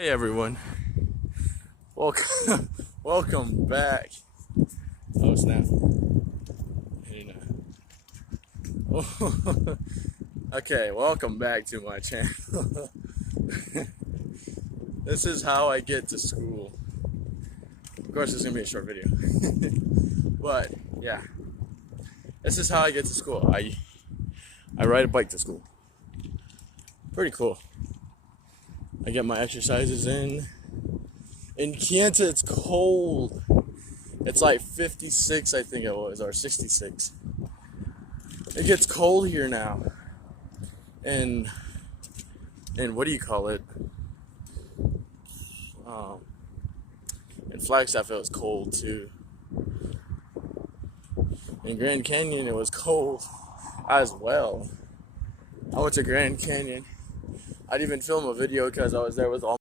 Hey everyone, welcome, welcome back. Oh snap! Oh, okay, welcome back to my channel. This is how I get to school. Of course, it's gonna be a short video, but yeah, this is how I get to school. I ride a bike to school. Pretty cool. I get my exercises in. In Kanta, it's cold. It's like 56, I think it was, or 66. It gets cold here now. And what do you call it? In Flagstaff, it was cold too. In Grand Canyon, it was cold as well. I went to Grand Canyon. I'd even film a video because I was there with all